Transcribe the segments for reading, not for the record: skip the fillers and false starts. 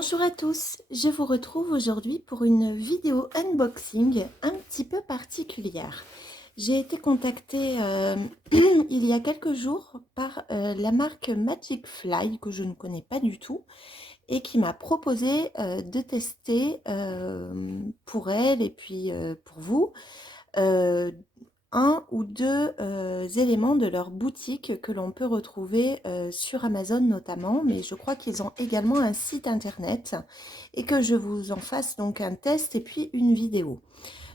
Bonjour à tous, je vous retrouve aujourd'hui pour une vidéo unboxing un petit peu particulière. J'ai été contactée il y a quelques jours par la marque Magic Fly que je ne connais pas du tout et qui m'a proposé de tester pour elle et puis pour vous euh, un ou deux éléments de leur boutique que l'on peut retrouver sur Amazon notamment, mais je crois qu'ils ont également un site internet et que je vous en fasse donc un test et puis une vidéo.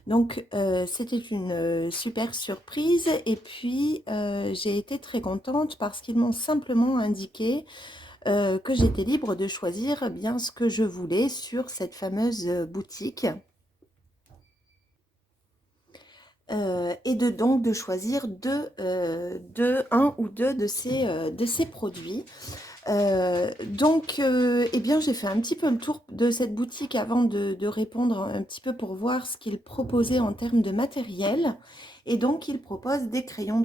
Donc c'était une super surprise et puis j'ai été très contente parce qu'ils m'ont simplement indiqué que j'étais libre de choisir bien ce que je voulais sur cette fameuse boutique. Et donc de choisir un ou deux de ces produits. Eh bien, j'ai fait un petit peu le tour de cette boutique avant de répondre un petit peu pour voir ce qu'ils proposaient en termes de matériel. Et donc, ils proposent des crayons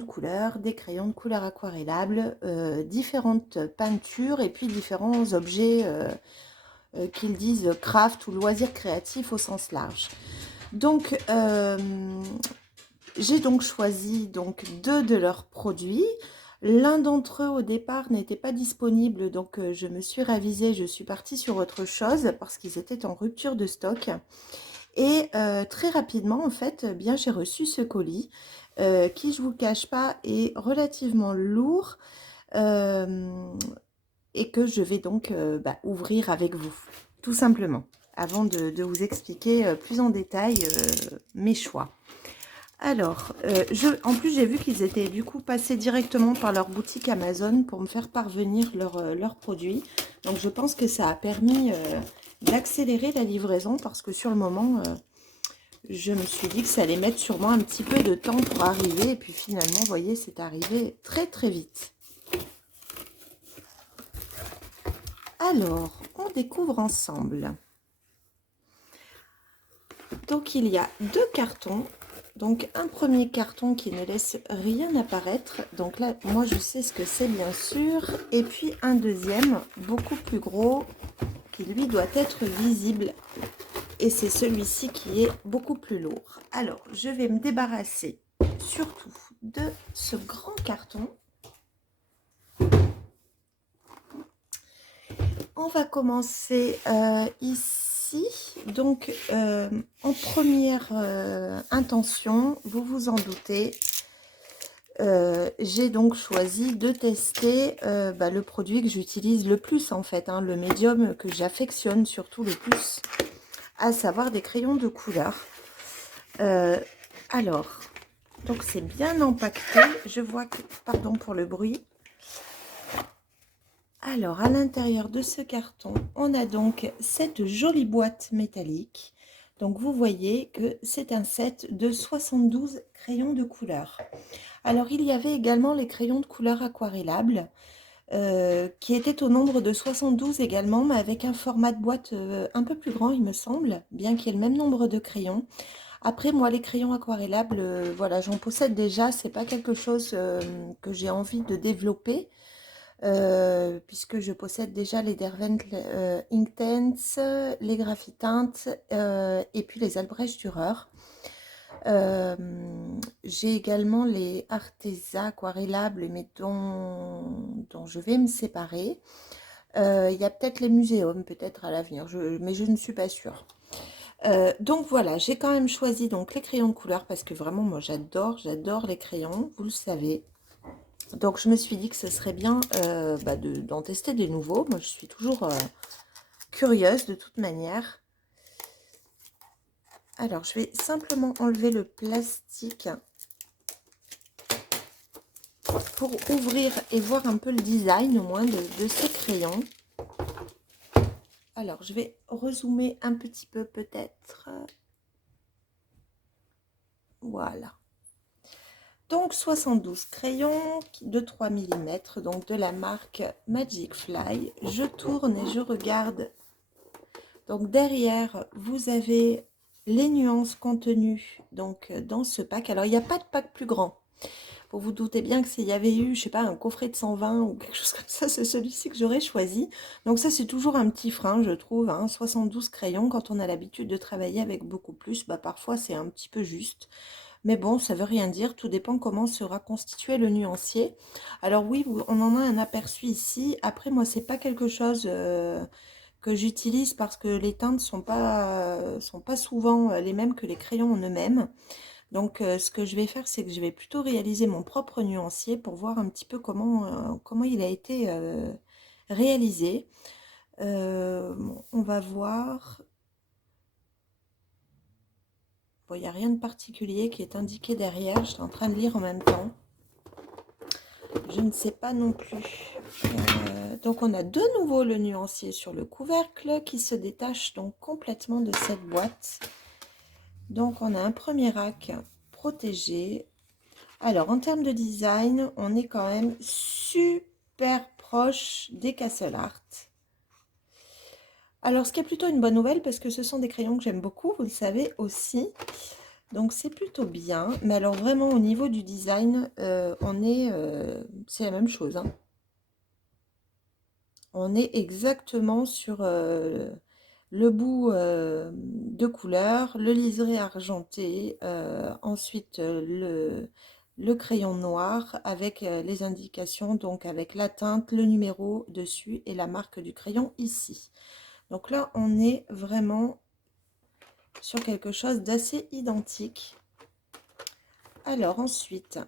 des crayons de couleur aquarellables, différentes peintures et puis différents objets qu'ils disent craft ou loisirs créatifs au sens large. Donc, j'ai donc choisi deux de leurs produits. L'un d'entre eux au départ n'était pas disponible, donc je me suis ravisée, je suis partie sur autre chose parce qu'ils étaient en rupture de stock. Et très rapidement, en fait, bien j'ai reçu ce colis qui, je vous le cache pas, est relativement lourd et que je vais donc ouvrir avec vous, tout simplement, avant de vous expliquer plus en détail mes choix. Alors, en plus, j'ai vu qu'ils étaient du coup passés directement par leur boutique Amazon pour me faire parvenir leurs produits. Donc, je pense que ça a permis d'accélérer la livraison parce que sur le moment, je me suis dit que ça allait mettre sûrement un petit peu de temps pour arriver. Et puis finalement, vous voyez, c'est arrivé très très vite. Alors, on découvre ensemble. Donc, il y a deux cartons. Donc un premier carton qui ne laisse rien apparaître. Donc là, moi je sais ce que c'est bien sûr. Et puis un deuxième, beaucoup plus gros, qui lui doit être visible. Et c'est celui-ci qui est beaucoup plus lourd. Alors, je vais me débarrasser surtout de ce grand carton. On va commencer ici. Donc, en première intention, vous vous en doutez, j'ai donc choisi de tester le produit que j'utilise le plus en fait, hein, le médium que j'affectionne surtout le plus, à savoir des crayons de couleur. Alors, donc c'est bien empaqueté. Je vois que, pardon pour le bruit. Alors, à l'intérieur de ce carton, on a donc cette jolie boîte métallique. Donc, vous voyez que c'est un set de 72 crayons de couleur. Alors, il y avait également les crayons de couleur aquarellables, qui étaient au nombre de 72 également, mais avec un format de boîte un peu plus grand, il me semble, bien qu'il y ait le même nombre de crayons. Après, moi, les crayons aquarellables, voilà, j'en possède déjà, c'est pas quelque chose que j'ai envie de développer. Puisque je possède déjà les Derwent Inktense, les Graphitint et puis les Albrecht Dürer. J'ai également les Arteza aquarellables, mais dont je vais me séparer. Il y a peut-être les muséums, peut-être à l'avenir, mais je ne suis pas sûre. Donc voilà, j'ai quand même choisi donc les crayons de couleur parce que vraiment, moi, j'adore les crayons, vous le savez. Donc, je me suis dit que ce serait bien d'en tester des nouveaux. Moi, je suis toujours curieuse de toute manière. Alors, je vais simplement enlever le plastique pour ouvrir et voir un peu le design au moins de ces crayons. Alors, je vais rezoomer un petit peu peut-être. Voilà. Donc 72 crayons de 3 mm, donc de la marque Magic Fly. Je tourne et je regarde. Donc derrière, vous avez les nuances contenues donc dans ce pack. Alors il n'y a pas de pack plus grand. Vous vous doutez bien que s'il y avait eu, je sais pas, un coffret de 120 ou quelque chose comme ça, c'est celui-ci que j'aurais choisi. Donc ça, c'est toujours un petit frein, je trouve, hein. 72 crayons, quand on a l'habitude de travailler avec beaucoup plus, bah parfois c'est un petit peu juste. Mais bon, ça veut rien dire, tout dépend comment sera constitué le nuancier. Alors oui, on en a un aperçu ici. Après, moi, c'est pas quelque chose que j'utilise parce que les teintes sont pas souvent les mêmes que les crayons en eux-mêmes. Donc, ce que je vais faire, c'est que je vais plutôt réaliser mon propre nuancier pour voir un petit peu comment il a été réalisé. On va voir. Bon, il n'y a rien de particulier qui est indiqué derrière. Je suis en train de lire en même temps. Je ne sais pas non plus. Donc, on a de nouveau le nuancier sur le couvercle qui se détache donc complètement de cette boîte. Donc, on a un premier rack protégé. Alors, en termes de design, on est quand même super proche des Castle Art. Alors, ce qui est plutôt une bonne nouvelle, parce que ce sont des crayons que j'aime beaucoup, vous le savez aussi. Donc, c'est plutôt bien. Mais alors, vraiment, au niveau du design, c'est la même chose, hein. On est exactement sur le bout de couleur, le liseré argenté, ensuite le crayon noir avec les indications, donc avec la teinte, le numéro dessus et la marque du crayon ici. Donc là, on est vraiment sur quelque chose d'assez identique. Alors ensuite,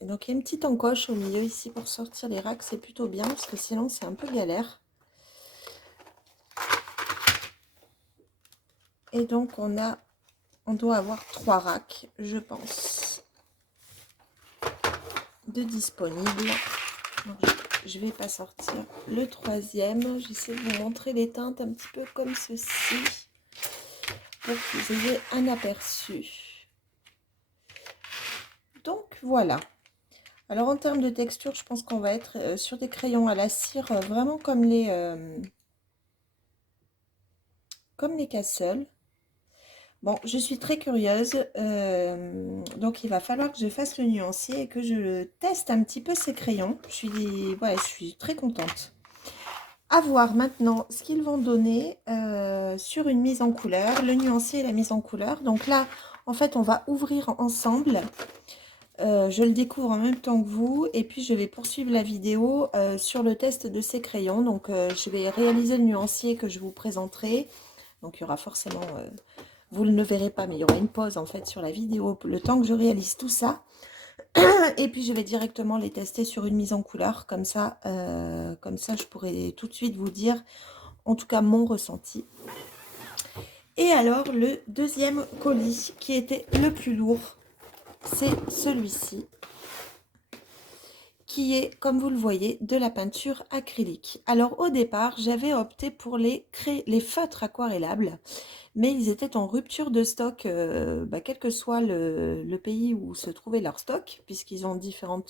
donc il y a une petite encoche au milieu ici pour sortir les racks, c'est plutôt bien parce que sinon c'est un peu galère. Et donc on doit avoir 3 racks, je pense, de disponibles. Donc, je vais pas sortir le troisième. J'essaie de vous montrer les teintes un petit peu comme ceci pour que vous ayez un aperçu. Donc voilà. Alors en termes de texture, je pense qu'on va être sur des crayons à la cire vraiment comme les Castle. Bon, je suis très curieuse, donc il va falloir que je fasse le nuancier et que je teste un petit peu ces crayons. Ouais, je suis très contente. À voir maintenant ce qu'ils vont donner sur une mise en couleur, le nuancier et la mise en couleur. Donc là, en fait, on va ouvrir ensemble. Je le découvre en même temps que vous et puis je vais poursuivre la vidéo sur le test de ces crayons. Donc je vais réaliser le nuancier que je vous présenterai. Donc il y aura forcément, vous ne le verrez pas, mais il y aura une pause en fait sur la vidéo, le temps que je réalise tout ça. Et puis je vais directement les tester sur une mise en couleur, comme ça je pourrai tout de suite vous dire, en tout cas mon ressenti. Et alors le deuxième colis qui était le plus lourd, c'est celui-ci, qui est, comme vous le voyez, de la peinture acrylique. Alors au départ, j'avais opté pour les feutres aquarellables, mais ils étaient en rupture de stock, quel que soit le pays où se trouvait leur stock, puisqu'ils ont différents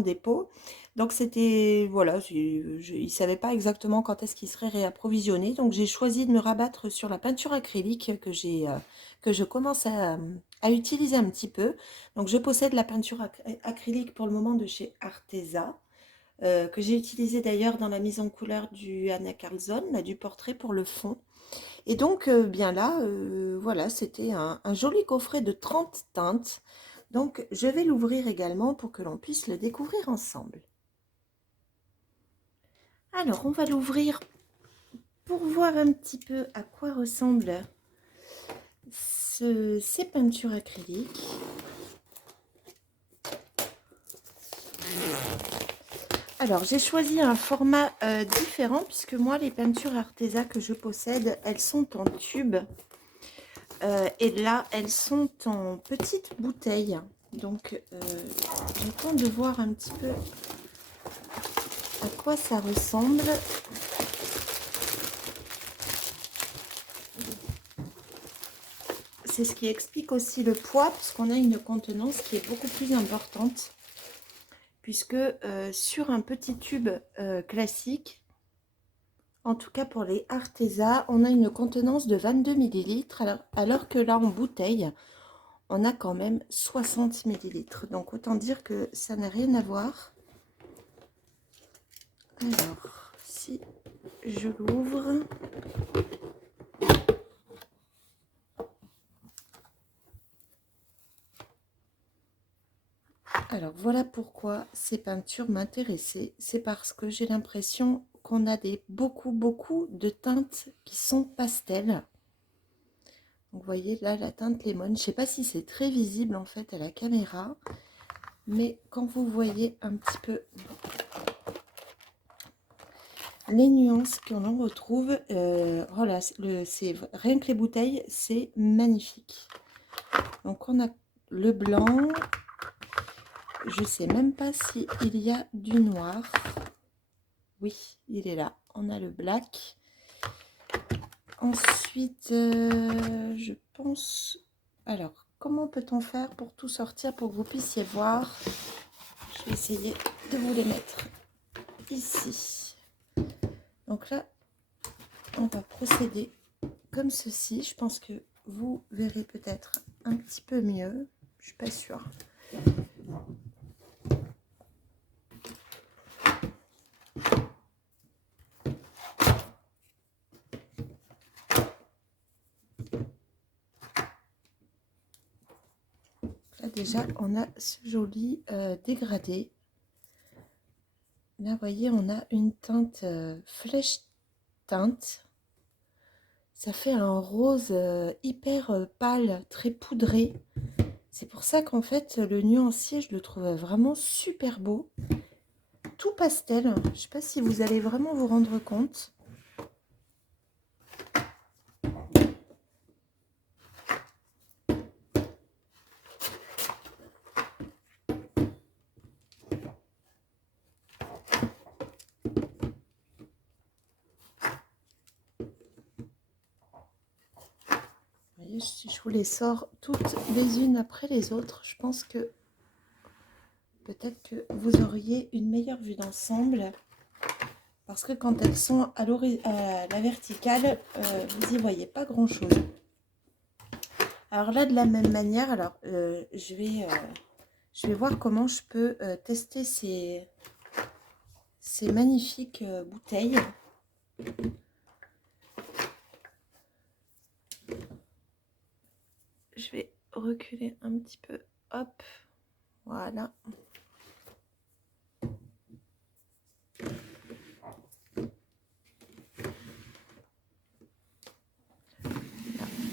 dépôts. Donc c'était, voilà, ils ne savaient pas exactement quand est-ce qu'ils seraient réapprovisionnés. Donc j'ai choisi de me rabattre sur la peinture acrylique que je commence à utiliser un petit peu. Donc je possède la peinture acrylique pour le moment de chez Arteza, que j'ai utilisé d'ailleurs dans la mise en couleur du Anna Carlson, là, du portrait pour le fond. Et donc, bien là, voilà, c'était un joli coffret de 30 teintes. Donc, je vais l'ouvrir également pour que l'on puisse le découvrir ensemble. Alors, on va l'ouvrir pour voir un petit peu à quoi ressemblent ces peintures acryliques. Alors, j'ai choisi un format différent puisque moi, les peintures Arteza que je possède, elles sont en tube. Et là, elles sont en petites bouteilles. Donc, j'attends de voir un petit peu à quoi ça ressemble. C'est ce qui explique aussi le poids, puisqu'on a une contenance qui est beaucoup plus importante. Puisque sur un petit tube classique, en tout cas pour les Arteza, on a une contenance de 22 ml, alors que là en bouteille, on a quand même 60 millilitres. Donc autant dire que ça n'a rien à voir. Alors, si je l'ouvre, alors voilà pourquoi ces peintures m'intéressaient. C'est parce que j'ai l'impression qu'on a beaucoup de teintes qui sont pastel. Donc, vous voyez là la teinte lemon. Je ne sais pas si c'est très visible en fait à la caméra, mais quand vous voyez un petit peu les nuances qu'on en retrouve, voilà, rien que les bouteilles, c'est magnifique. Donc on a le blanc, je sais même pas si il y a du noir. Oui, il est là. On a le black. Ensuite, je pense... Alors, comment peut-on faire pour tout sortir, pour que vous puissiez voir? Je vais essayer de vous les mettre ici. Donc là, on va procéder comme ceci. Je pense que vous verrez peut-être un petit peu mieux. Je suis pas sûre. Là déjà, on a ce joli dégradé. Là, vous voyez, on a une teinte flèche teinte. Ça fait un rose hyper pâle, très poudré. C'est pour ça qu'en fait, le nuancier, je le trouve vraiment super beau. Tout pastel. Je ne sais pas si vous allez vraiment vous rendre compte. Vous voyez, si je vous les sors toutes les unes après les autres, je pense que peut-être que vous auriez une meilleure vue d'ensemble. Parce que quand elles sont à la verticale, vous n'y voyez pas grand-chose. Alors là, de la même manière, alors je vais voir comment je peux tester ces magnifiques bouteilles. Je vais reculer un petit peu. Hop, voilà.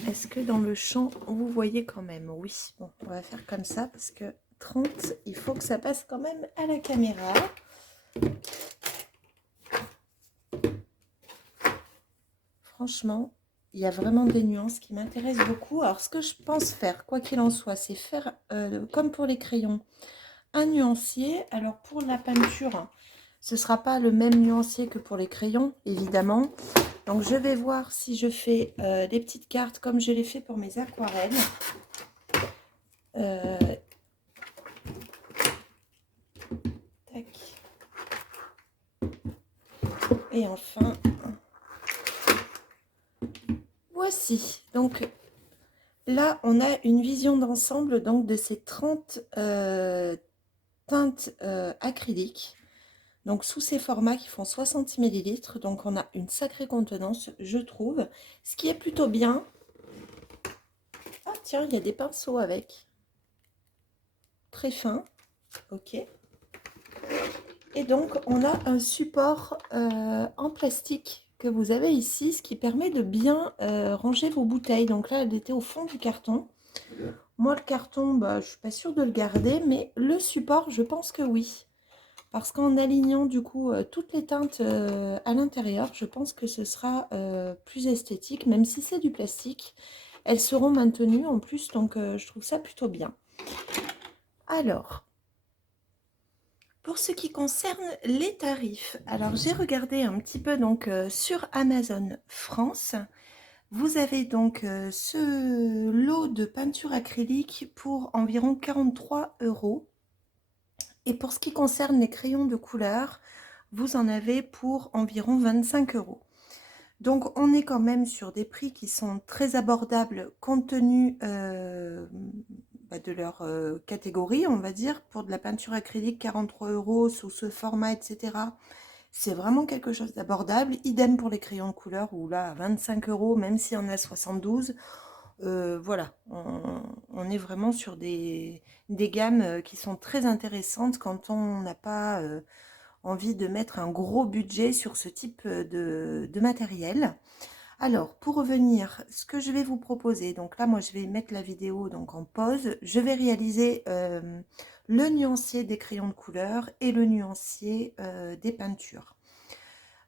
Est-ce que dans le champ, vous voyez quand même? Oui, bon, on va faire comme ça parce que 30, il faut que ça passe quand même à la caméra. Franchement, il y a vraiment des nuances qui m'intéressent beaucoup. Alors, ce que je pense faire, quoi qu'il en soit, c'est faire, comme pour les crayons, un nuancier. Alors, pour la peinture, ce ne sera pas le même nuancier que pour les crayons, évidemment. Donc, je vais voir si je fais des petites cartes comme je l'ai fait pour mes aquarelles. Tac. Et enfin, voici. Donc, là, on a une vision d'ensemble donc de ces 30 teintes acryliques. Donc, sous ces formats qui font 60 millilitres. Donc, on a une sacrée contenance, je trouve. Ce qui est plutôt bien. Ah, tiens, il y a des pinceaux avec. Très fin. Ok. Et donc, on a un support en plastique que vous avez ici, ce qui permet de bien ranger vos bouteilles. Donc là, elle était au fond du carton. Moi, le carton, bah, je ne suis pas sûre de le garder, mais le support, je pense que oui. Parce qu'en alignant du coup toutes les teintes à l'intérieur, je pense que ce sera plus esthétique, même si c'est du plastique. Elles seront maintenues en plus, donc je trouve ça plutôt bien. Alors, pour ce qui concerne les tarifs, alors j'ai regardé un petit peu donc sur Amazon France. Vous avez donc ce lot de peinture acrylique pour environ 43 €. Et pour ce qui concerne les crayons de couleur, vous en avez pour environ 25 €. Donc on est quand même sur des prix qui sont très abordables compte tenu de leur catégorie, on va dire. Pour de la peinture acrylique, 43 € sous ce format, etc. C'est vraiment quelque chose d'abordable. Idem pour les crayons de couleur, où là, à 25 €, même si on a 72, voilà, on est vraiment sur des gammes qui sont très intéressantes quand on n'a pas envie de mettre un gros budget sur ce type de matériel. Alors, pour revenir, ce que je vais vous proposer, donc là, moi, je vais mettre la vidéo donc en pause. Je vais réaliser le nuancier des crayons de couleur et le nuancier des peintures.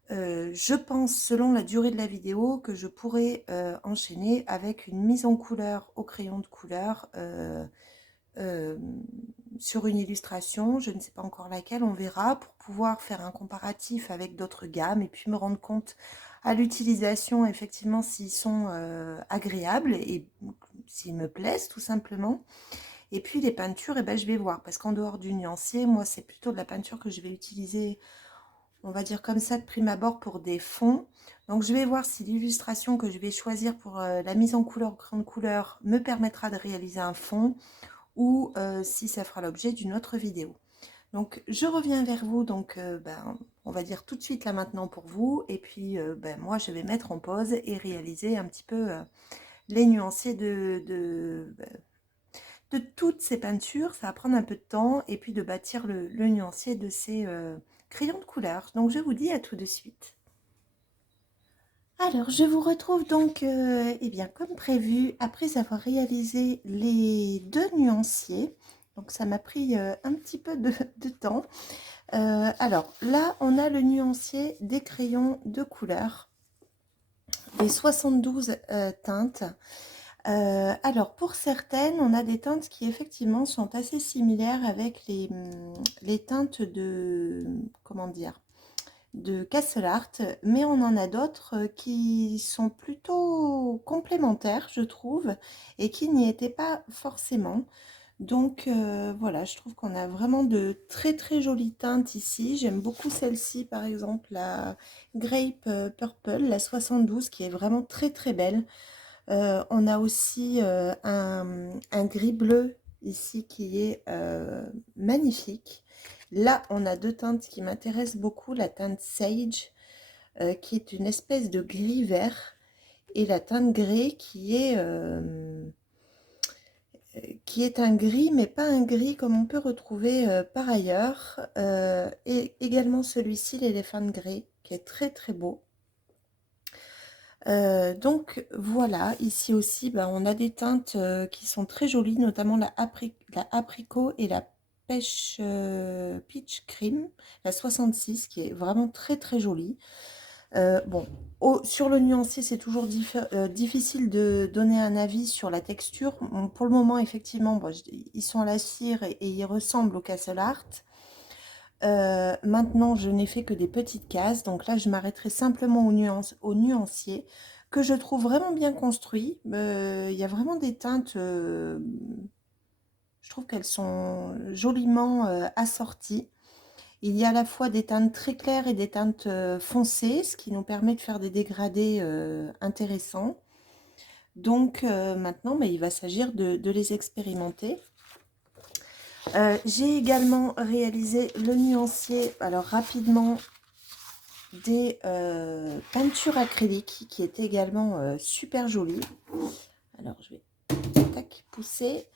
Je pense, selon la durée de la vidéo, que je pourrais enchaîner avec une mise en couleur au crayon de couleur euh, sur une illustration, je ne sais pas encore laquelle, on verra, pour pouvoir faire un comparatif avec d'autres gammes et puis me rendre compte à l'utilisation, effectivement, s'ils sont agréables et s'ils me plaisent, tout simplement. Et puis les peintures, eh ben, je vais voir, parce qu'en dehors du nuancier, moi, c'est plutôt de la peinture que je vais utiliser, on va dire comme ça, de prime abord, pour des fonds. Donc je vais voir si l'illustration que je vais choisir pour la mise en couleur au crayon de couleur me permettra de réaliser un fond, ou si ça fera l'objet d'une autre vidéo. Donc je reviens vers vous, donc on va dire tout de suite là maintenant pour vous, et puis moi je vais mettre en pause et réaliser un petit peu les nuanciers de toutes ces peintures. Ça va prendre un peu de temps, et puis de bâtir le nuancier de ces crayons de couleur. Donc je vous dis à tout de suite. Alors, je vous retrouve donc, eh bien, comme prévu, après avoir réalisé les deux nuanciers. Donc, ça m'a pris un petit peu de temps. Alors, là, on a le nuancier des crayons de couleur, des 72 teintes. Alors, pour certaines, on a des teintes qui, effectivement, sont assez similaires avec les teintes de, comment dire, de Castle Art, mais on en a d'autres qui sont plutôt complémentaires, je trouve, et qui n'y étaient pas forcément. Donc voilà, je trouve qu'on a vraiment de très très jolies teintes ici. J'aime beaucoup celle-ci, par exemple, la Grape Purple, la 72, qui est vraiment très très belle. On a aussi un gris bleu ici qui est magnifique. Là, on a deux teintes qui m'intéressent beaucoup, la teinte Sage, qui est une espèce de gris vert, et la teinte grey qui est un gris, mais pas un gris comme on peut retrouver par ailleurs. Et également celui-ci, l'éléphant grey, qui est très très beau. Donc voilà, ici aussi, on a des teintes qui sont très jolies, notamment la apricot et la pêche peach cream, la 66, qui est vraiment très très jolie. Bon, sur le nuancier, c'est toujours difficile de donner un avis sur la texture. Bon, pour le moment, effectivement, ils sont à la cire et ils ressemblent au Castle Art. Maintenant, je n'ai fait que des petites cases, donc là, je m'arrêterai simplement au nuancier, que je trouve vraiment bien construit. Il y a vraiment des teintes, je trouve qu'elles sont joliment assorties. Il y a à la fois des teintes très claires et des teintes foncées, ce qui nous permet de faire des dégradés intéressants. Donc maintenant, il va s'agir de les expérimenter. J'ai également réalisé le nuancier, alors rapidement, des peintures acryliques qui est également super jolie. Alors je vais pousser.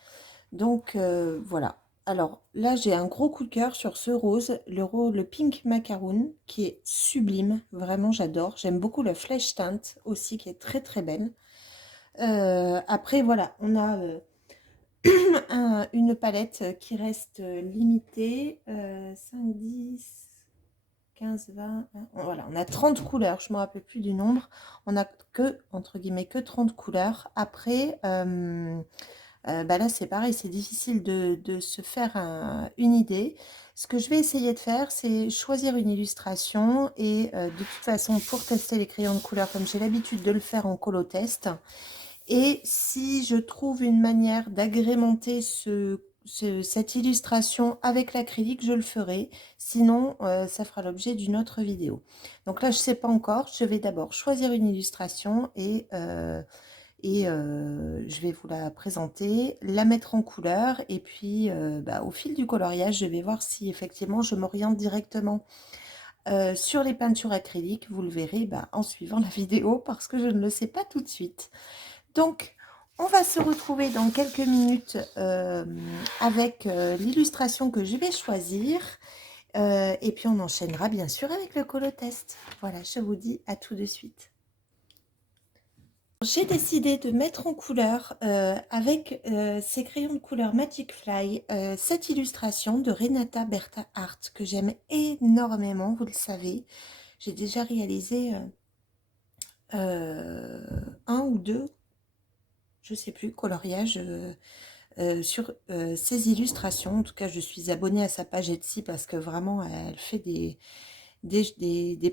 Donc voilà. Alors là, j'ai un gros coup de cœur sur ce rose, le Pink Macaroon, qui est sublime. Vraiment, j'adore. J'aime beaucoup le Flesh Tint aussi, qui est très très belle. Après, voilà, on a une palette qui reste limitée. 5, 10, 15, 20, voilà, on a 30 couleurs. Je ne me rappelle plus du nombre. On a que, entre guillemets, que 30 couleurs. Après... là, c'est pareil, c'est difficile de se faire une idée. Ce que je vais essayer de faire, c'est choisir une illustration et de toute façon, pour tester les crayons de couleur, comme j'ai l'habitude de le faire en colotest, et si je trouve une manière d'agrémenter ce cette illustration avec l'acrylique, je le ferai. Sinon, ça fera l'objet d'une autre vidéo. Donc là, je ne sais pas encore. Je vais d'abord choisir une illustration et je vais vous la présenter, la mettre en couleur. Et puis, au fil du coloriage, je vais voir si effectivement je m'oriente directement sur les peintures acryliques. Vous le verrez en suivant la vidéo parce que je ne le sais pas tout de suite. Donc, on va se retrouver dans quelques minutes avec l'illustration que je vais choisir. Et puis, on enchaînera bien sûr avec le colotest. Voilà, je vous dis à tout de suite. J'ai décidé de mettre en couleur avec ces crayons de couleur Magic Fly cette illustration de Renata Bertha Art que j'aime énormément, vous le savez. J'ai déjà réalisé un ou deux, je sais plus, coloriages sur ces illustrations. En tout cas, je suis abonnée à sa page Etsy parce que vraiment, elle fait des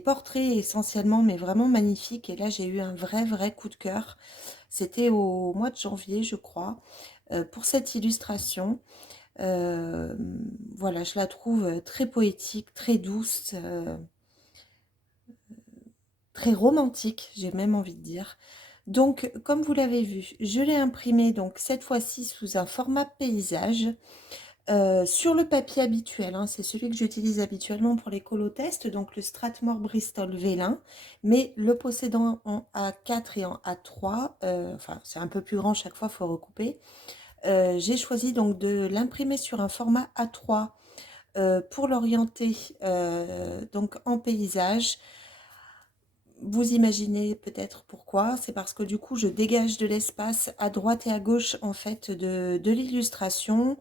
portraits essentiellement, mais vraiment magnifiques. Et là, j'ai eu un vrai coup de cœur. C'était au mois de janvier, je crois, pour cette illustration. Voilà, je la trouve très poétique, très douce, très romantique, j'ai même envie de dire. Donc, comme vous l'avez vu, je l'ai imprimé donc cette fois-ci sous un format paysage. Sur le papier habituel, hein, c'est celui que j'utilise habituellement pour les colotests, donc le Strathmore Bristol Vélin, mais le possédant en A4 et en A3, enfin c'est un peu plus grand chaque fois, il faut recouper. J'ai choisi donc de l'imprimer sur un format A3 pour l'orienter donc en paysage. Vous imaginez peut-être pourquoi, c'est parce que du coup je dégage de l'espace à droite et à gauche en fait de l'illustration,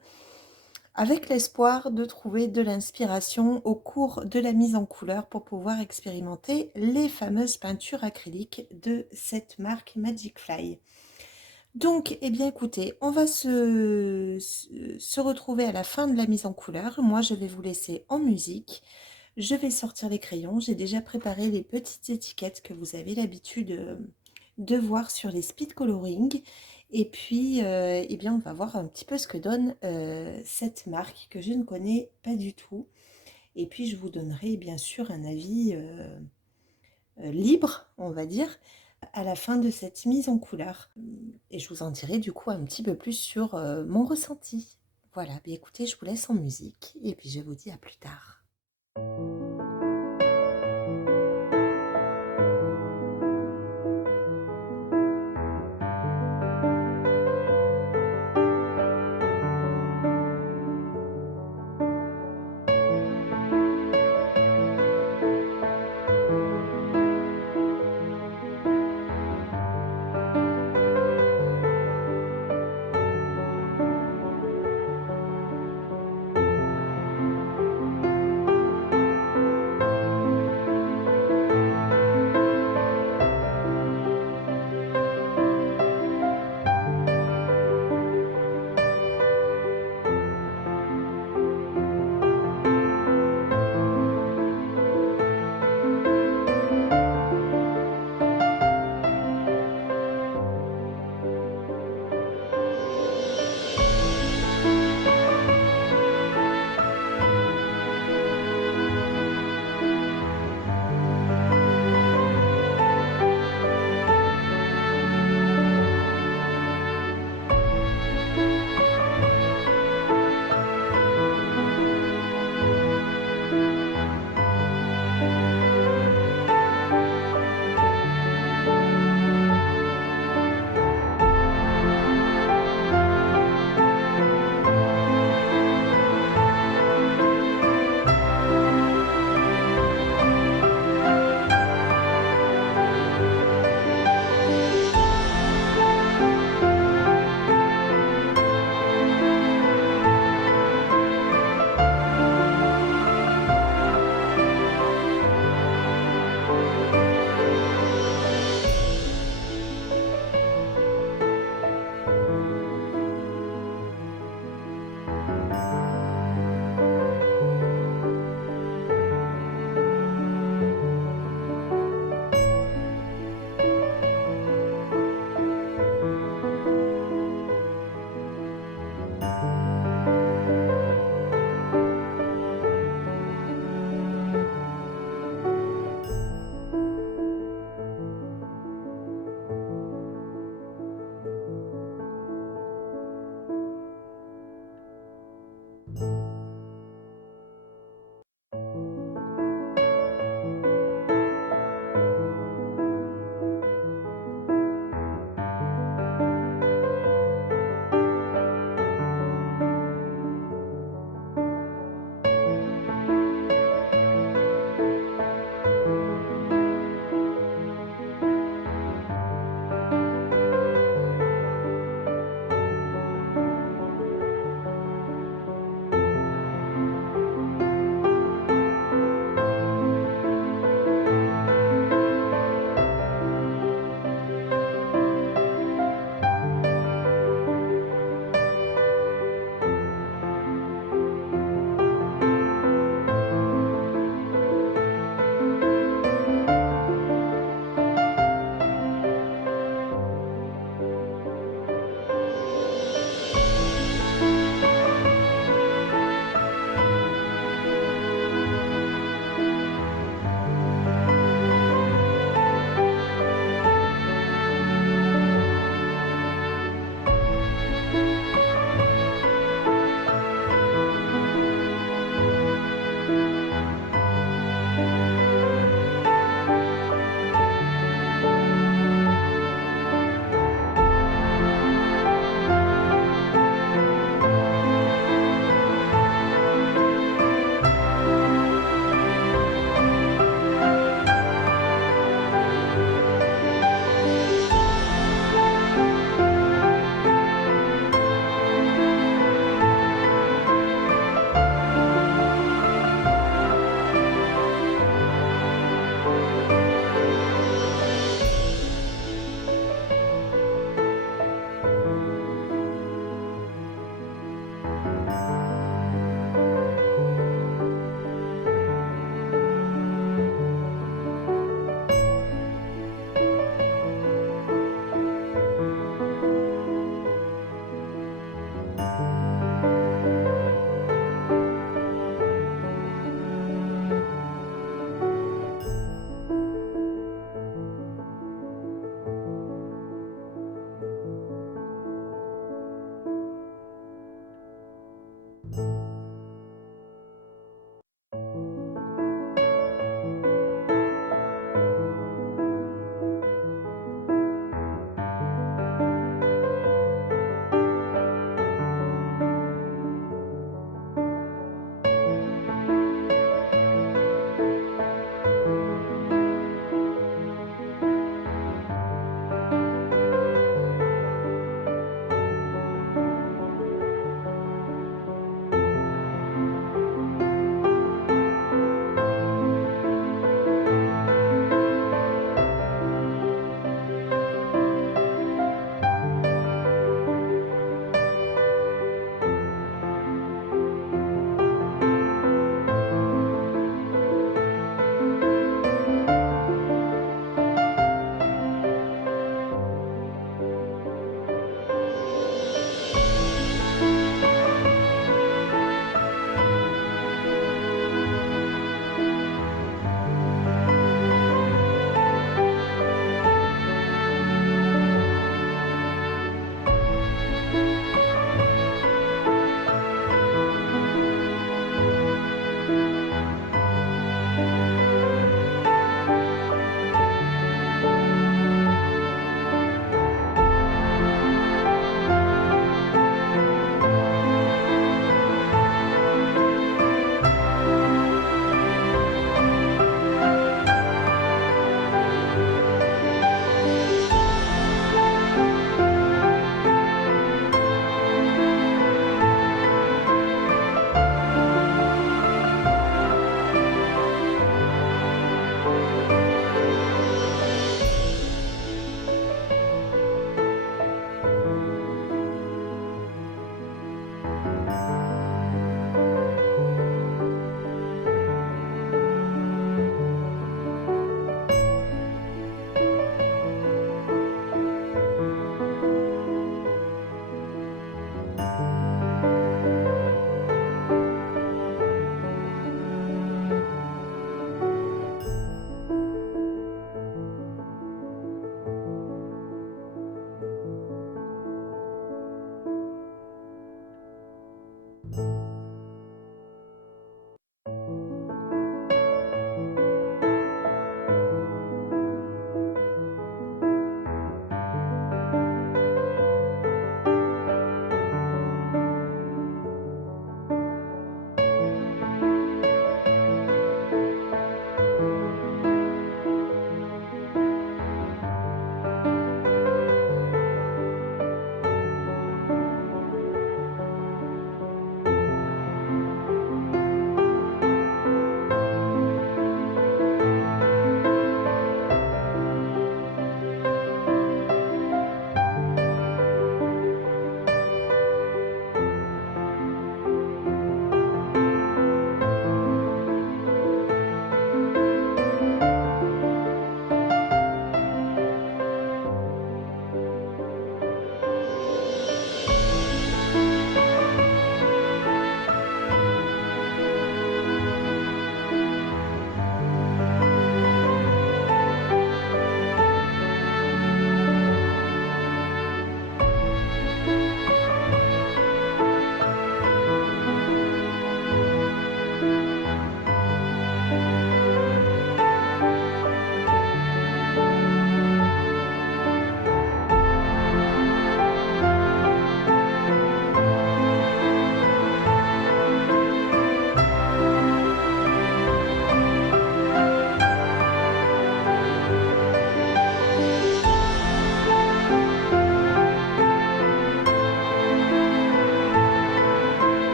avec l'espoir de trouver de l'inspiration au cours de la mise en couleur pour pouvoir expérimenter les fameuses peintures acryliques de cette marque Magic Fly. Donc, eh bien écoutez, on va se retrouver à la fin de la mise en couleur. Moi, je vais vous laisser en musique. Je vais sortir les crayons. J'ai déjà préparé les petites étiquettes que vous avez l'habitude de voir sur les speed coloring. Et puis, eh bien, on va voir un petit peu ce que donne cette marque que je ne connais pas du tout. Et puis, je vous donnerai bien sûr un avis libre, on va dire, à la fin de cette mise en couleur. Et je vous en dirai du coup un petit peu plus sur mon ressenti. Voilà, bien écoutez, je vous laisse en musique et puis je vous dis à plus tard.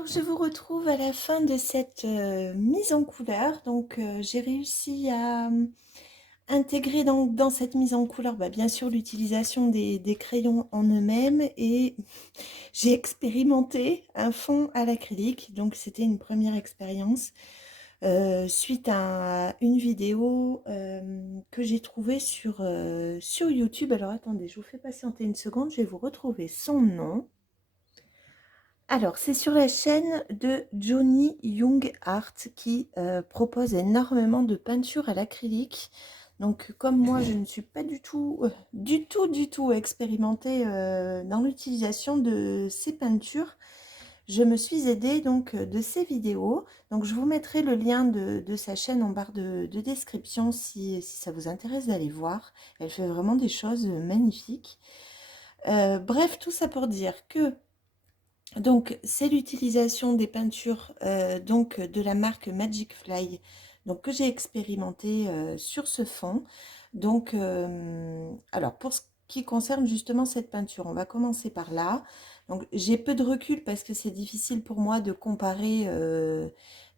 Alors, je vous retrouve à la fin de cette mise en couleur. Donc, j'ai réussi à intégrer dans cette mise en couleur, bien sûr, l'utilisation des crayons en eux-mêmes. Et j'ai expérimenté un fond à l'acrylique. Donc, c'était une première expérience suite à une vidéo que j'ai trouvée sur YouTube. Alors, attendez, je vous fais patienter une seconde. Je vais vous retrouver son nom. Alors, c'est sur la chaîne de Johnny Young Art qui propose énormément de peintures à l'acrylique. Donc, comme moi, je ne suis pas du tout expérimentée dans l'utilisation de ces peintures, je me suis aidée donc de ces vidéos. Donc, je vous mettrai le lien de sa chaîne en barre de description si ça vous intéresse d'aller voir. Elle fait vraiment des choses magnifiques. Bref, tout ça pour dire que donc, c'est l'utilisation des peintures donc, de la marque Magic Fly donc, que j'ai expérimenté sur ce fond. Donc, alors, pour ce qui concerne justement cette peinture, on va commencer par là. Donc, j'ai peu de recul parce que c'est difficile pour moi de comparer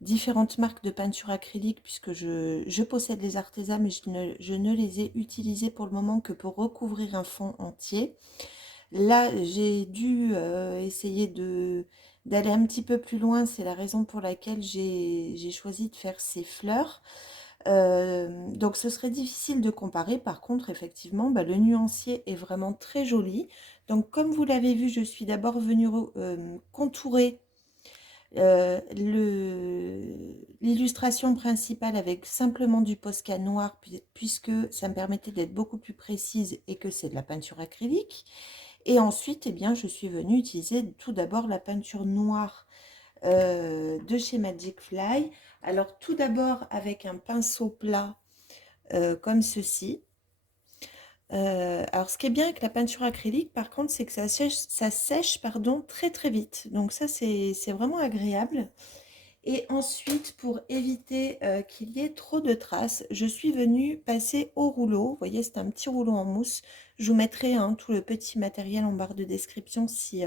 différentes marques de peinture acrylique puisque je possède les artesans, mais je ne les ai utilisés pour le moment que pour recouvrir un fond entier. Là, j'ai dû essayer d'aller un petit peu plus loin. C'est la raison pour laquelle j'ai choisi de faire ces fleurs. Donc, ce serait difficile de comparer. Par contre, effectivement, le nuancier est vraiment très joli. Donc, comme vous l'avez vu, je suis d'abord venue contourer l'illustration principale avec simplement du Posca noir puisque ça me permettait d'être beaucoup plus précise et que c'est de la peinture acrylique. Et ensuite, eh bien, je suis venue utiliser tout d'abord la peinture noire de chez Magic Fly. Alors, tout d'abord avec un pinceau plat comme ceci. Alors, ce qui est bien avec la peinture acrylique, par contre, c'est que ça sèche pardon, très très vite. Donc ça, c'est vraiment agréable. Et ensuite, pour éviter qu'il y ait trop de traces, je suis venue passer au rouleau. Vous voyez, c'est un petit rouleau en mousse. Je vous mettrai tout le petit matériel en barre de description si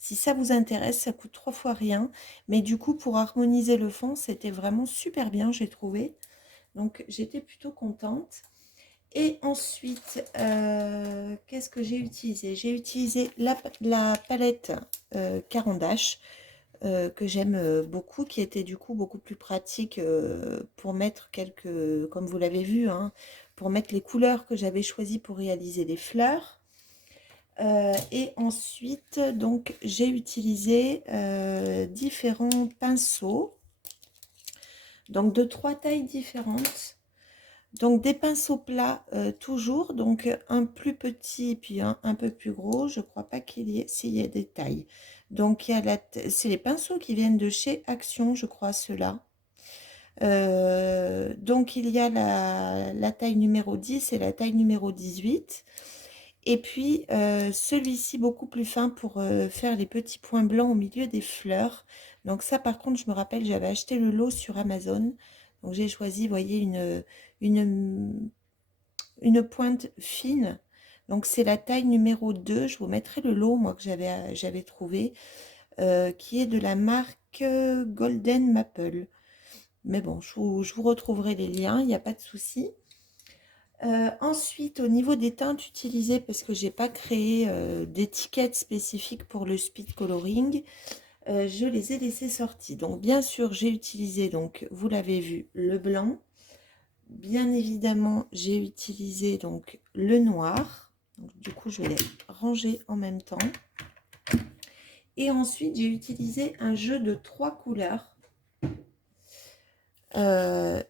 ça vous intéresse. Ça coûte 3 fois rien. Mais du coup, pour harmoniser le fond, c'était vraiment super bien, j'ai trouvé. Donc, j'étais plutôt contente. Et ensuite, qu'est-ce que j'ai utilisé? J'ai utilisé la palette Caran d'Ache que j'aime beaucoup, qui était du coup beaucoup plus pratique pour mettre quelques, comme vous l'avez vu, pour mettre les couleurs que j'avais choisies pour réaliser les fleurs. Et ensuite, donc, j'ai utilisé différents pinceaux, donc de 3 tailles différentes. Donc des pinceaux plats toujours, donc un plus petit puis un peu plus gros. Je crois pas qu'il y ait, s'il y a des tailles. Donc il y a c'est les pinceaux qui viennent de chez Action, je crois, ceux-là. Donc il y a la taille numéro 10 et la taille numéro 18. Et puis celui-ci beaucoup plus fin pour faire les petits points blancs au milieu des fleurs. Donc ça par contre, je me rappelle, j'avais acheté le lot sur Amazon. Donc j'ai choisi, vous voyez, une pointe fine. Donc c'est la taille numéro 2. Je vous mettrai le lot, moi, que j'avais trouvé, qui est de la marque Golden Maple. Mais bon, je vous retrouverai les liens, il n'y a pas de souci. Ensuite, au niveau des teintes utilisées, parce que j'ai pas créé d'étiquette spécifique pour le speed coloring, je les ai laissées sorties. Donc bien sûr, j'ai utilisé, donc vous l'avez vu, le blanc. Bien évidemment, j'ai utilisé donc le noir. Donc, du coup, je vais les ranger en même temps. Et ensuite, j'ai utilisé un jeu de 3 couleurs.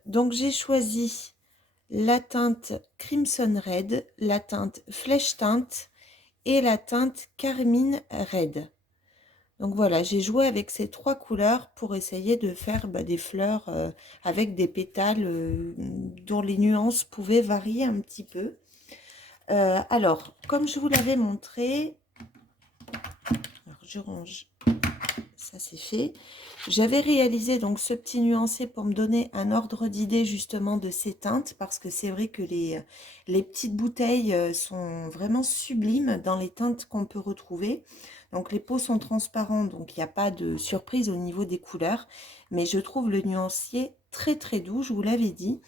Donc, j'ai choisi la teinte Crimson Red, la teinte Flèche Teinte et la teinte Carmine Red. Donc voilà, j'ai joué avec ces 3 couleurs pour essayer de faire des fleurs avec des pétales dont les nuances pouvaient varier un petit peu. Alors, comme je vous l'avais montré, alors je range, ça c'est fait. J'avais réalisé donc ce petit nuancé pour me donner un ordre d'idée justement de ces teintes, parce que c'est vrai que les petites bouteilles sont vraiment sublimes dans les teintes qu'on peut retrouver. Donc les pots sont transparents, donc il n'y a pas de surprise au niveau des couleurs. Mais je trouve le nuancier très très doux, je vous l'avais dit.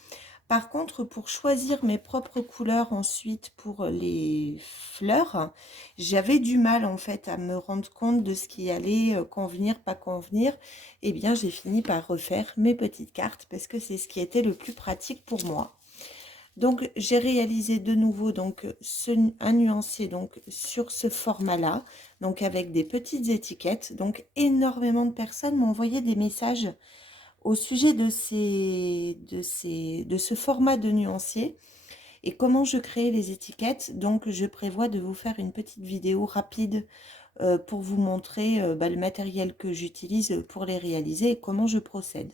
Par contre, pour choisir mes propres couleurs ensuite pour les fleurs, j'avais du mal en fait à me rendre compte de ce qui allait convenir, pas convenir. Eh bien, j'ai fini par refaire mes petites cartes parce que c'est ce qui était le plus pratique pour moi. Donc, j'ai réalisé de nouveau donc un nuancier donc sur ce format-là, donc avec des petites étiquettes. Donc, énormément de personnes m'ont envoyé des messages au sujet de ce format de nuancier et comment je crée les étiquettes. Donc, je prévois de vous faire une petite vidéo rapide pour vous montrer le matériel que j'utilise pour les réaliser et comment je procède.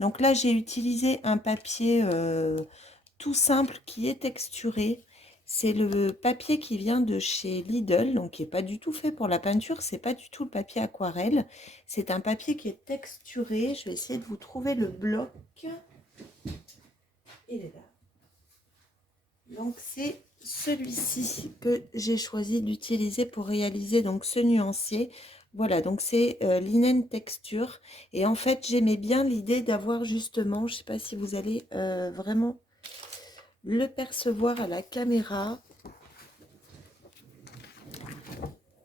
Donc là, j'ai utilisé un papier tout simple qui est texturé. C'est le papier qui vient de chez Lidl, donc qui n'est pas du tout fait pour la peinture, c'est pas du tout le papier aquarelle. C'est un papier qui est texturé. Je vais essayer de vous trouver le bloc. Il est là. Donc c'est celui-ci que j'ai choisi d'utiliser pour réaliser donc ce nuancier. Voilà, donc c'est linen texture. Et en fait, j'aimais bien l'idée d'avoir justement, je ne sais pas si vous allez vraiment le percevoir à la caméra,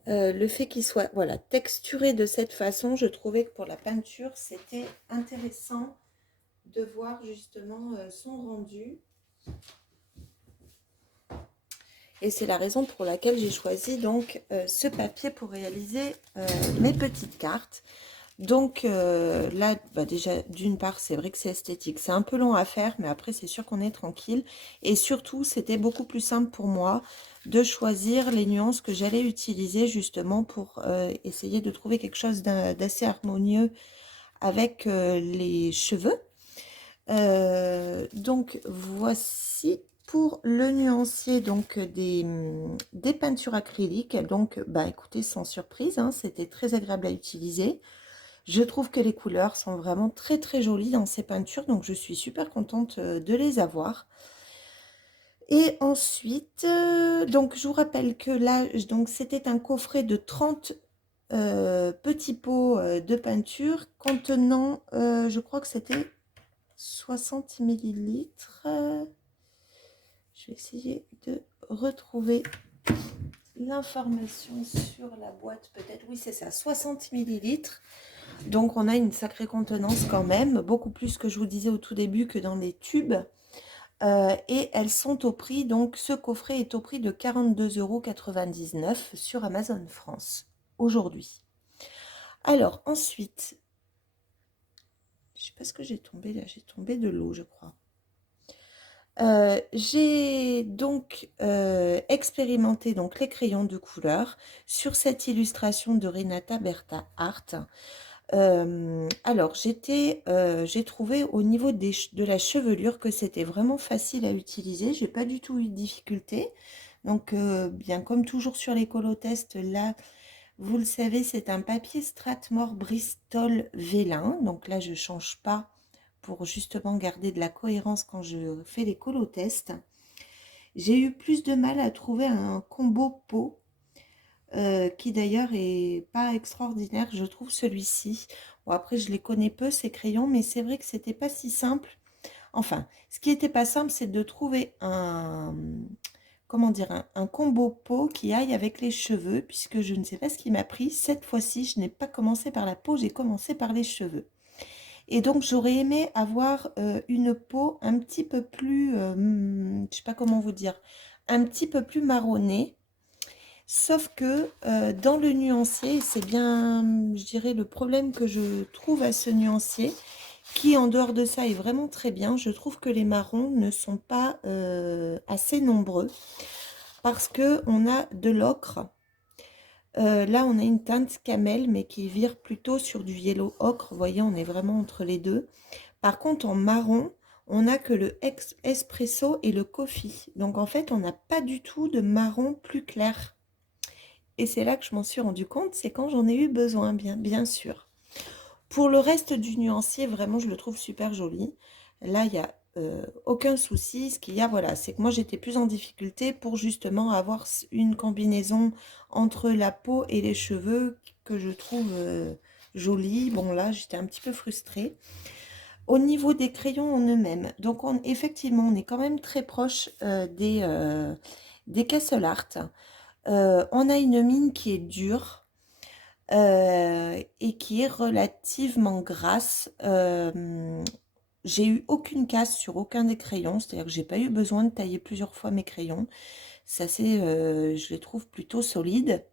le fait qu'il soit voilà, texturé de cette façon, je trouvais que pour la peinture, c'était intéressant de voir justement son rendu. Et c'est la raison pour laquelle j'ai choisi donc ce papier pour réaliser mes petites cartes. Donc là, déjà, d'une part, c'est vrai que c'est esthétique. C'est un peu long à faire, mais après, c'est sûr qu'on est tranquille. Et surtout, c'était beaucoup plus simple pour moi de choisir les nuances que j'allais utiliser justement pour essayer de trouver quelque chose d'assez harmonieux avec les cheveux. Donc, voici pour le nuancier donc des peintures acryliques. Donc, écoutez, sans surprise, hein, c'était très agréable à utiliser. Je trouve que les couleurs sont vraiment très très jolies dans ces peintures, donc je suis super contente de les avoir. Et ensuite, donc je vous rappelle que là, donc c'était un coffret de 30 petits pots de peinture contenant, je crois que c'était 60 millilitres. Je vais essayer de retrouver l'information sur la boîte, peut-être. Oui, c'est ça, 60 millilitres. Donc, on a une sacrée contenance quand même, beaucoup plus que je vous disais au tout début que dans les tubes. Et elles sont au prix, donc ce coffret est au prix de 42,99 € sur Amazon France, aujourd'hui. Alors, ensuite, je ne sais pas ce que j'ai tombé là, j'ai tombé de l'eau, je crois. J'ai donc expérimenté donc, les crayons de couleur sur cette illustration de Renata Bertha Art. Alors, j'ai trouvé au niveau de la chevelure que c'était vraiment facile à utiliser. J'ai pas du tout eu de difficulté. Donc, bien comme toujours sur les colotests, là, vous le savez, c'est un papier Strathmore Bristol vélin. Donc là, je change pas pour justement garder de la cohérence quand je fais les colotests. J'ai eu plus de mal à trouver un combo pot qui d'ailleurs est pas extraordinaire, je trouve celui-ci. Bon, après, je les connais peu, ces crayons, mais c'est vrai que c'était pas si simple. Enfin, ce qui était pas simple, c'est de trouver comment dire, un combo peau qui aille avec les cheveux, puisque je ne sais pas ce qui m'a pris. Cette fois-ci, je n'ai pas commencé par la peau, j'ai commencé par les cheveux. Et donc, j'aurais aimé avoir une peau un petit peu plus, je sais pas comment vous dire, un petit peu plus marronnée. Sauf que dans le nuancier, c'est bien, je dirais, le problème que je trouve à ce nuancier, qui en dehors de ça est vraiment très bien. Je trouve que les marrons ne sont pas assez nombreux parce que on a de l'ocre. Là, on a une teinte camel, mais qui vire plutôt sur du yellow ocre. Vous voyez, on est vraiment entre les deux. Par contre, en marron, on n'a que le espresso et le coffee. Donc, en fait, on n'a pas du tout de marron plus clair. Et c'est là que je m'en suis rendu compte, c'est quand j'en ai eu besoin, bien sûr. Pour le reste du nuancier, vraiment, je le trouve super joli. Là, il y a aucun souci. Ce qu'il y a, voilà, c'est que moi j'étais plus en difficulté pour justement avoir une combinaison entre la peau et les cheveux que je trouve jolie. Bon là, j'étais un petit peu frustrée. Au niveau des crayons en eux-mêmes, donc effectivement, on est quand même très proche des Castle Art. On a une mine qui est dure et qui est relativement grasse. J'ai eu aucune casse sur aucun des crayons, c'est-à-dire que j'ai pas eu besoin de tailler plusieurs fois mes crayons. Ça c'est, je les trouve plutôt solides.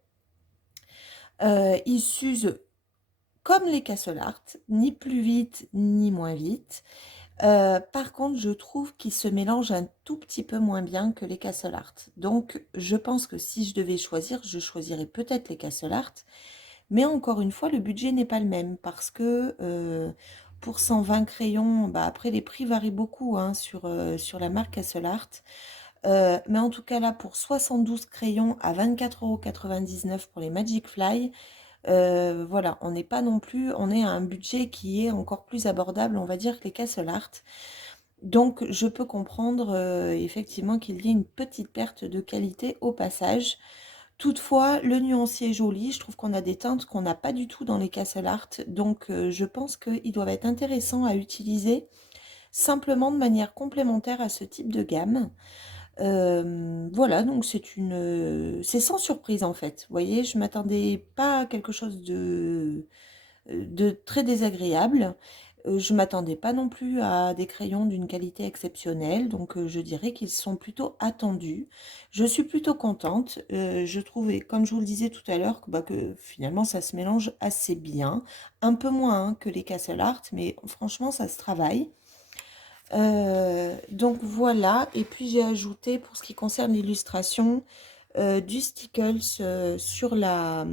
Ils s'usent comme les Castle Art, ni plus vite ni moins vite. Par contre, je trouve qu'ils se mélangent un tout petit peu moins bien que les Castle Art. Donc, je pense que si je devais choisir, je choisirais peut-être les Castle Art. Mais encore une fois, le budget n'est pas le même parce que pour 120 crayons, bah, après les prix varient beaucoup hein, sur la marque Castle Art. Mais en tout cas là, pour 72 crayons à 24,99 € pour les Magic Fly, voilà, on n'est pas non plus, on est à un budget qui est encore plus abordable, on va dire, que les Castle Art. Donc, je peux comprendre effectivement qu'il y ait une petite perte de qualité au passage. Toutefois, le nuancier est joli. Je trouve qu'on a des teintes qu'on n'a pas du tout dans les Castle Art. Donc, je pense qu'ils doivent être intéressants à utiliser simplement de manière complémentaire à ce type de gamme. Voilà, donc c'est sans surprise en fait. Vous voyez, je m'attendais pas à quelque chose de très désagréable. Je m'attendais pas non plus à des crayons d'une qualité exceptionnelle, donc je dirais qu'ils sont plutôt attendus. Je suis plutôt contente. Je trouvais, comme je vous le disais tout à l'heure, que finalement ça se mélange assez bien. Un peu moins hein, que les Castle Art, mais franchement ça se travaille. Donc voilà, et puis j'ai ajouté pour ce qui concerne l'illustration du stickles sur la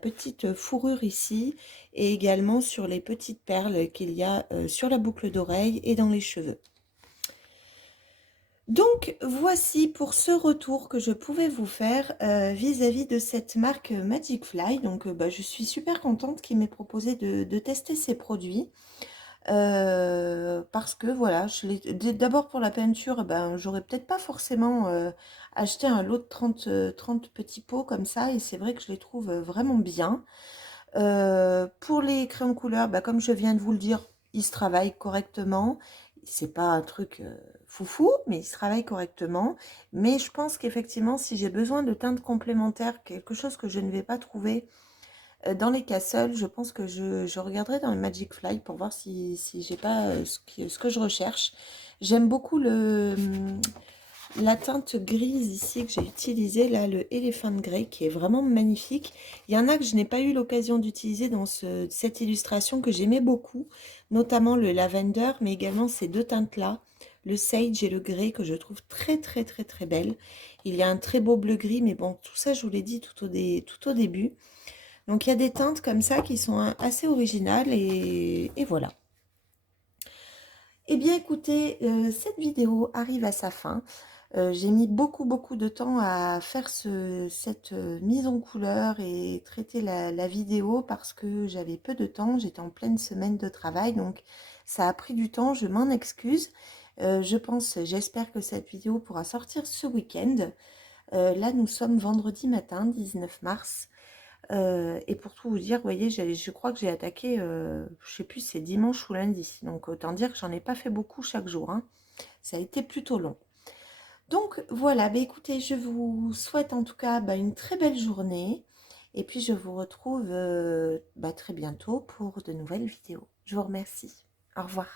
petite fourrure ici et également sur les petites perles qu'il y a sur la boucle d'oreille et dans les cheveux. Donc voici pour ce retour que je pouvais vous faire vis-à-vis de cette marque Magic Fly. Donc je suis super contente qu'il m'ait proposé de tester ces produits. Parce que voilà, d'abord pour la peinture, ben, j'aurais peut-être pas forcément acheté un lot de 30 petits pots comme ça, et c'est vrai que je les trouve vraiment bien. Pour les crayons couleur, bah, comme je viens de vous le dire, ils se travaillent correctement. C'est pas un truc foufou, mais ils se travaillent correctement. Mais je pense qu'effectivement, si j'ai besoin de teintes complémentaires, quelque chose que je ne vais pas trouver dans les Castle, je pense que je regarderai dans le Magic Fly pour voir si j'ai pas ce que je recherche. J'aime beaucoup la teinte grise ici que j'ai utilisée, là, le Elephant Grey, qui est vraiment magnifique. Il y en a que je n'ai pas eu l'occasion d'utiliser dans cette illustration que j'aimais beaucoup, notamment le Lavender, mais également ces deux teintes-là, le Sage et le Grey, que je trouve très très très très belles. Il y a un très beau bleu-gris, mais bon, tout ça, je vous l'ai dit tout au début. Donc il y a des teintes comme ça qui sont assez originales et voilà. Eh bien écoutez, cette vidéo arrive à sa fin. J'ai mis beaucoup de temps à faire cette mise en couleur et traiter la vidéo parce que j'avais peu de temps, j'étais en pleine semaine de travail, donc ça a pris du temps, je m'en excuse. J'espère que cette vidéo pourra sortir ce week-end. Là, nous sommes vendredi matin, 19 mars. Et pour tout vous dire, vous voyez, je crois que j'ai attaqué, je sais plus, c'est dimanche ou lundi. Donc autant dire que j'en ai pas fait beaucoup chaque jour, hein. Ça a été plutôt long. Donc voilà, bah, écoutez, je vous souhaite en tout cas une très belle journée. Et puis je vous retrouve très bientôt pour de nouvelles vidéos. Je vous remercie. Au revoir.